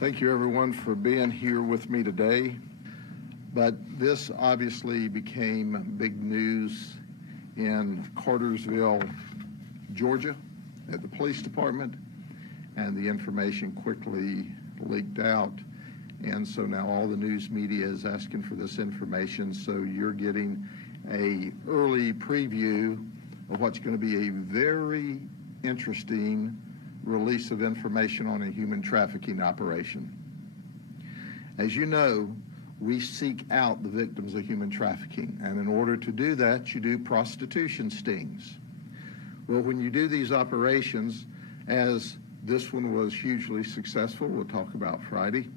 Thank you, everyone, for being here with me today. But this obviously became big news in Cartersville, Georgia, at the police department, and the information quickly leaked out. And so now all the news media is asking for this information, so you're getting an early preview of what's going to be a very interesting release of information on a human trafficking operation. As you know, we seek out the victims of human trafficking, and in order to do that, you do prostitution stings. Well, when you do these operations, as this one was hugely successful, we'll talk about Friday,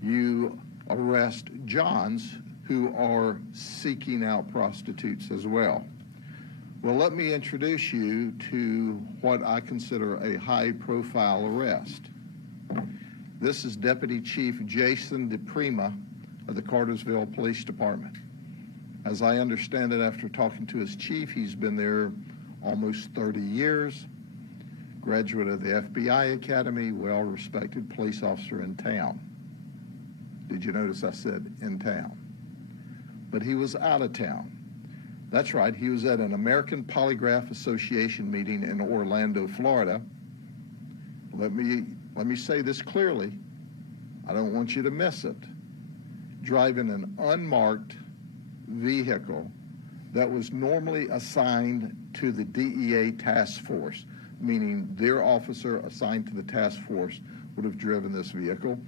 you arrest Johns who are seeking out prostitutes as well. Well, let me introduce you to what I consider a high-profile arrest. This is Deputy Chief Jason DePrima of the Cartersville Police Department. As I understand it, after talking to his chief, he's been there almost 30 years, graduate of the FBI Academy, well-respected police officer in town. Did you notice I said in town? But he was out of town. That's right, he was at an American Polygraph Association meeting in Orlando, Florida. Let me say this clearly. I don't want you to miss it. Driving an unmarked vehicle that was normally assigned to the DEA task force, meaning their officer assigned to the task force would have driven this vehicle.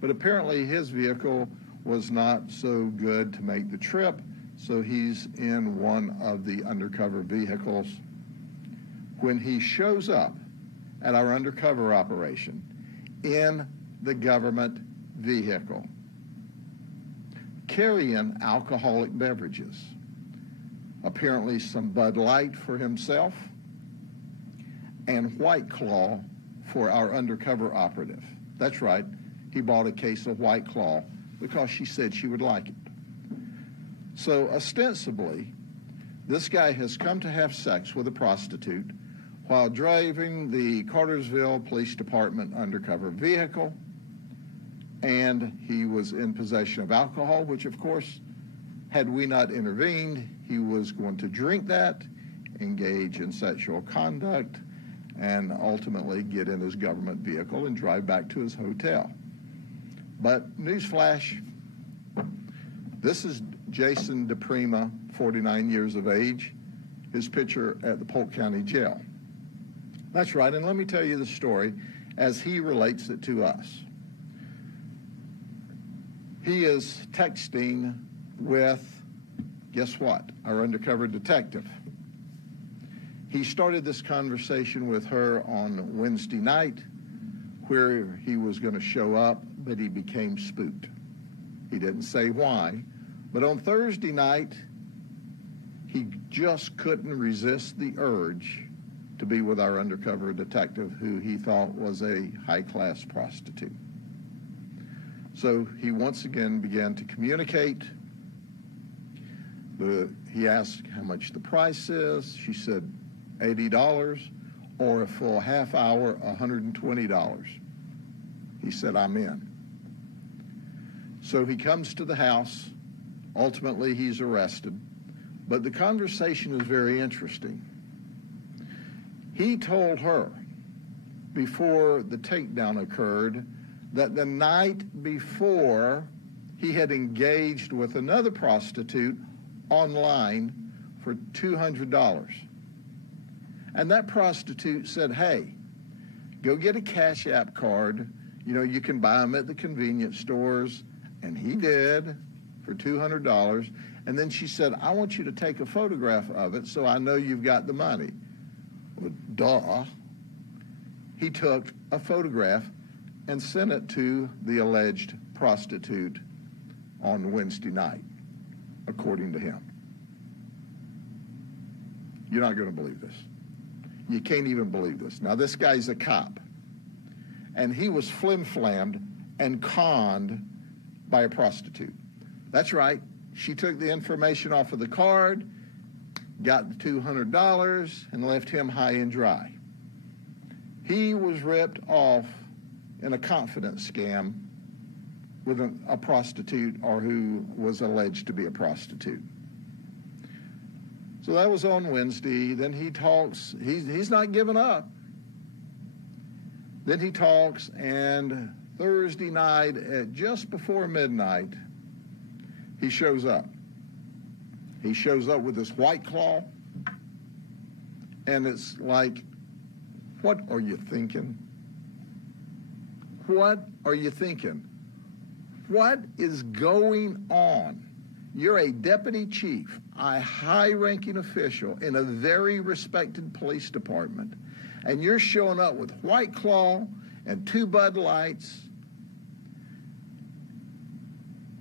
But apparently his vehicle was not so good to make the trip, so he's in one of the undercover vehicles. When he shows up at our undercover operation in the government vehicle, carrying alcoholic beverages, apparently some Bud Light for himself and White Claw for our undercover operative. That's right, he bought a case of White Claw because she said she would like it. So ostensibly, this guy has come to have sex with a prostitute while driving the Cartersville Police Department undercover vehicle, and he was in possession of alcohol, which of course, had we not intervened, he was going to drink that, engage in sexual conduct, and ultimately get in his government vehicle and drive back to his hotel. But newsflash, this is Jason DePrima, 49 years of age, his picture at the Polk County Jail. That's right, and let me tell you the story as he relates it to us. He is texting with, guess what, our undercover detective. He started this conversation with her on Wednesday night where he was going to show up, but he became spooked. He didn't say why. But on Thursday night, he just couldn't resist the urge to be with our undercover detective, who he thought was a high-class prostitute. So he once again began to communicate. He asked how much the price is. She said $80, or a full half hour, $120. He said, I'm in. So he comes to the house. Ultimately, he's arrested. But the conversation is very interesting. He told her before the takedown occurred that the night before he had engaged with another prostitute online for $200. And that prostitute said, hey, go get a Cash App card. You know, you can buy them at the convenience stores. And he did, for $200. And then she said, I want you to take a photograph of it so I know you've got the money. Well, duh. He took a photograph and sent it to the alleged prostitute on Wednesday night, according to him. You're not going to believe this. You can't even believe this. Now, this guy's a cop, and he was flim-flammed and conned by a prostitute. That's right. She took the information off of the card, got the $200, and left him high and dry. He was ripped off in a confidence scam with a prostitute or who was alleged to be a prostitute. So that was on Wednesday. Then he talks. He's not giving up. Then he talks, and Thursday night at just before midnight, he shows up. He shows up with this White Claw, and it's like, what are you thinking? What are you thinking? What is going on? You're a deputy chief, a high-ranking official in a very respected police department, and you're showing up with White Claw and 2 Bud Lights,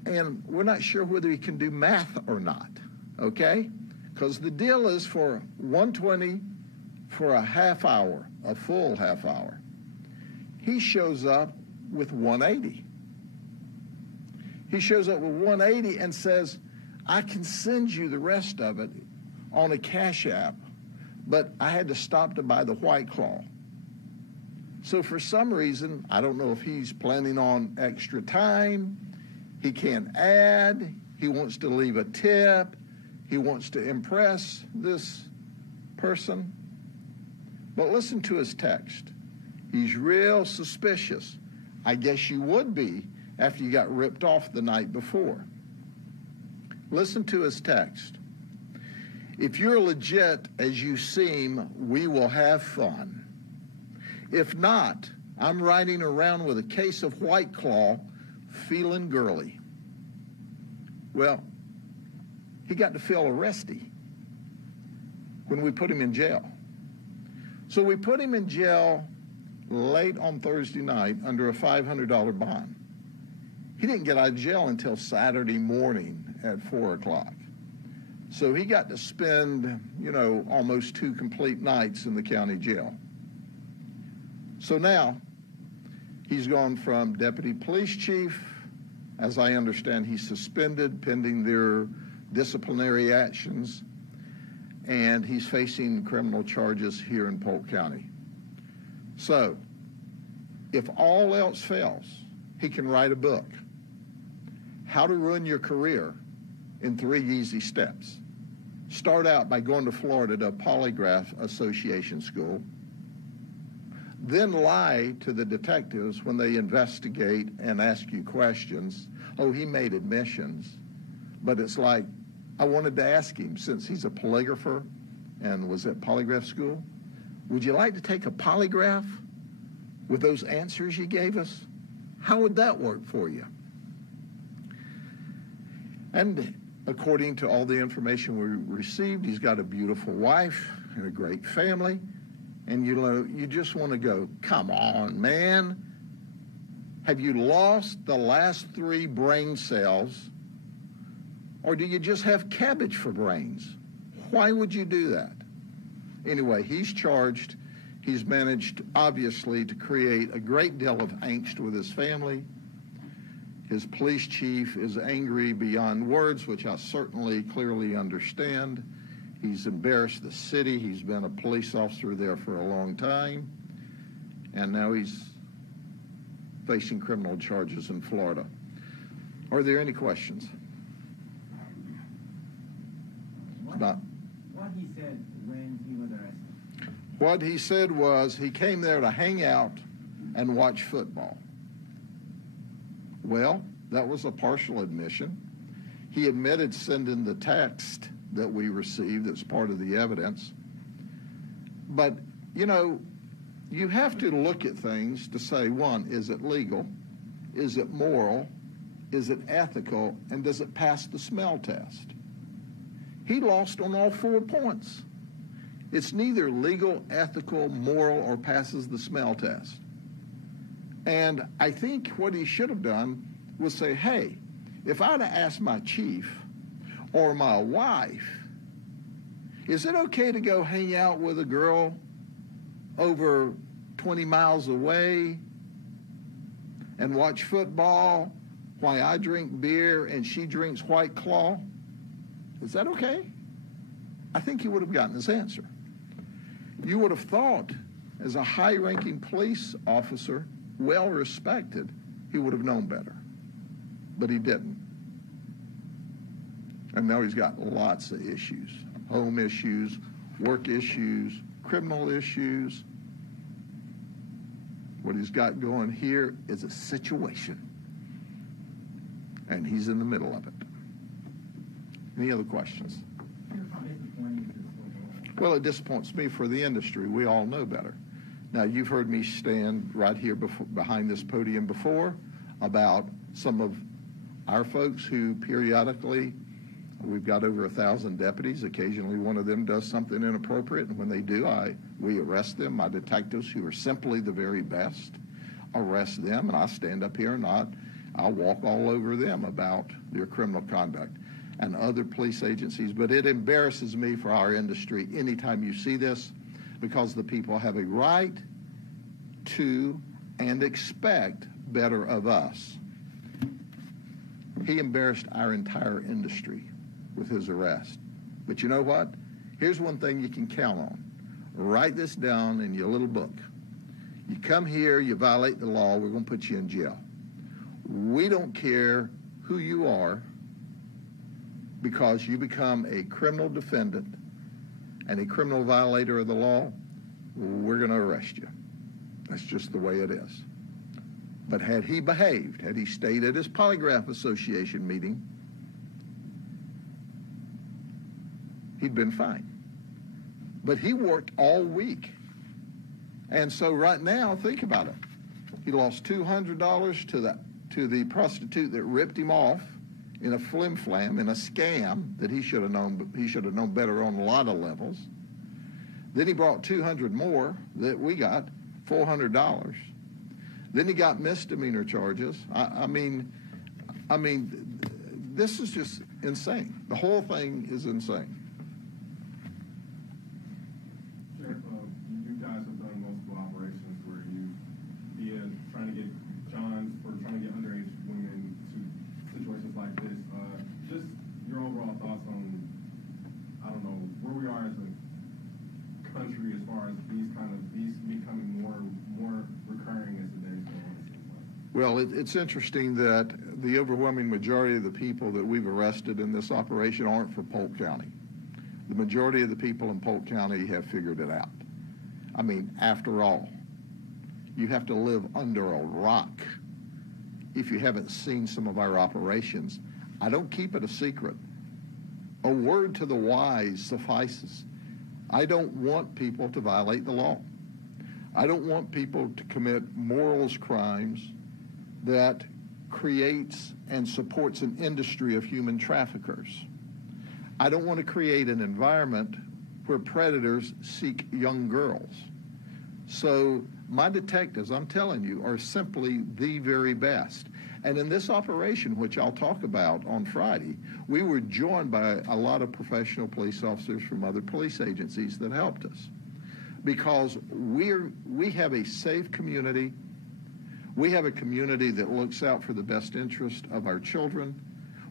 and we're not sure whether he can do math or not, okay? Because the deal is for $120 for a half hour, a full half hour. He shows up with $180. He shows up with $180 and says, I can send you the rest of it on a Cash App, but I had to stop to buy the White Claw. So for some reason, I don't know if he's planning on extra time, he can't add, he wants to leave a tip, he wants to impress this person. But listen to his text. He's real suspicious. I guess you would be after you got ripped off the night before. Listen to his text. If you're legit as you seem, we will have fun. If not, I'm riding around with a case of White Claw, feeling girly. Well, he got to feel arresty when we put him in jail. So we put him in jail late on Thursday night under a $500 bond. He didn't get out of jail until Saturday morning at 4 o'clock. So he got to spend, almost 2 complete nights in the county jail. So now he's gone from deputy police chief, as I understand he's suspended pending their disciplinary actions, and he's facing criminal charges here in Polk County. So if all else fails, he can write a book, How to Ruin Your Career in 3 Easy Steps. Start out by going to Florida to a polygraph association school, then lie to the detectives when they investigate and ask you questions. Oh, he made admissions. But it's like, I wanted to ask him, since he's a polygrapher and was at polygraph school, would you like to take a polygraph with those answers you gave us? How would that work for you? And according to all the information we received, he's got a beautiful wife and a great family. And you just want to go, come on, man. Have you lost the last 3 brain cells? Or do you just have cabbage for brains? Why would you do that? Anyway, he's charged. He's managed, obviously, to create a great deal of angst with his family. His police chief is angry beyond words, which I certainly clearly understand. He's embarrassed the city. He's been a police officer there for a long time. And now he's facing criminal charges in Florida. Are there any questions? What he said when he was arrested? What he said was he came there to hang out and watch football. Well, that was a partial admission. He admitted sending the text that we received as part of the evidence. But, you have to look at things to say, one, is it legal? Is it moral? Is it ethical? And does it pass the smell test? He lost on all 4 points. It's neither legal, ethical, moral, or passes the smell test. And I think what he should have done was say, hey, if I'd have asked my chief or my wife, is it okay to go hang out with a girl over 20 miles away and watch football while I drink beer and she drinks White Claw? Is that okay? I think he would have gotten his answer. You would have thought, as a high-ranking police officer, well respected, he would have known better. But he didn't. And now he's got lots of issues, home issues, work issues, criminal issues. What he's got going here is a situation, and he's in the middle of it. Any other questions? How disappointing is this overall? Well, it disappoints me for the industry. We all know better. Now, you've heard me stand right here behind this podium before about some of our folks who periodically, we've got over 1,000 deputies. Occasionally one of them does something inappropriate, and when they do, we arrest them. My detectives, who are simply the very best, arrest them, and I stand up here and I'll walk all over them about their criminal conduct, and other police agencies. But it embarrasses me for our industry anytime you see this, because the people have a right to and expect better of us. He embarrassed our entire industry with his arrest. But you know what? Here's one thing you can count on. Write this down in your little book. You come here, you violate the law, we're going to put you in jail. We don't care who you are, because you become a criminal defendant and a criminal violator of the law, we're going to arrest you. That's just the way it is. But had he behaved, had he stayed at his Polygraph Association meeting, he'd been fine. But he worked all week. And so right now, think about it. He lost $200 to the prostitute that ripped him off in a flim-flam, in a scam that he should have known better on a lot of levels. Then he brought 200 more that we got, $400. Then he got misdemeanor charges. I mean, this is just insane. The whole thing is insane. Sheriff, you guys have done multiple operations where you, via trying to get underage women to situations like this. Just your overall thoughts on, I don't know, where we are as a country as far as these becoming more recurring as the days go on, it seems like. Well, it's interesting that the overwhelming majority of the people that we've arrested in this operation aren't from Polk County. The majority of the people in Polk County have figured it out. I mean, after all, you have to live under a rock if you haven't seen some of our operations. I don't keep it a secret. A word to the wise suffices. I don't want people to violate the law. I don't want people to commit morals crimes that creates and supports an industry of human traffickers. I don't want to create an environment where predators seek young girls. So my detectives, I'm telling you, are simply the very best. And in this operation, which I'll talk about on Friday, we were joined by a lot of professional police officers from other police agencies that helped us. Because we have a safe community. We have a community that looks out for the best interest of our children.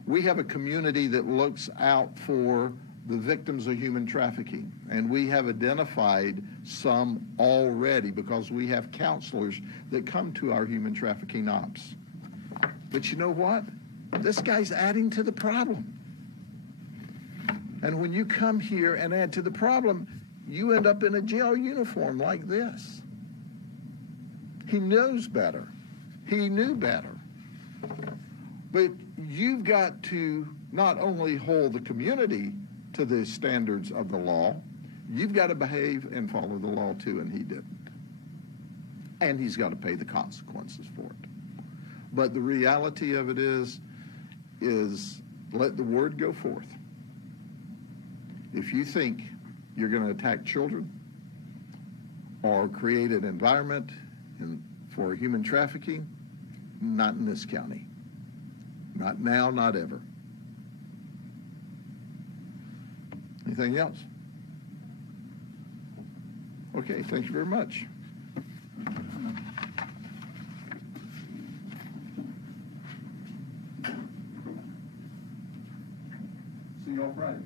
We have a community that looks out for the victims of human trafficking. And we have identified some already because we have counselors that come to our human trafficking ops. But you know what? This guy's adding to the problem. And when you come here and add to the problem, you end up in a jail uniform like this. He knows better. He knew better. But you've got to not only hold the community to the standards of the law, you've got to behave and follow the law too, and he didn't. And he's got to pay the consequences for it. But the reality of it is let the word go forth. If you think you're going to attack children or create an environment for human trafficking, not in this county. Not now, not ever. Anything else? Okay, thank you very much. See you all Friday.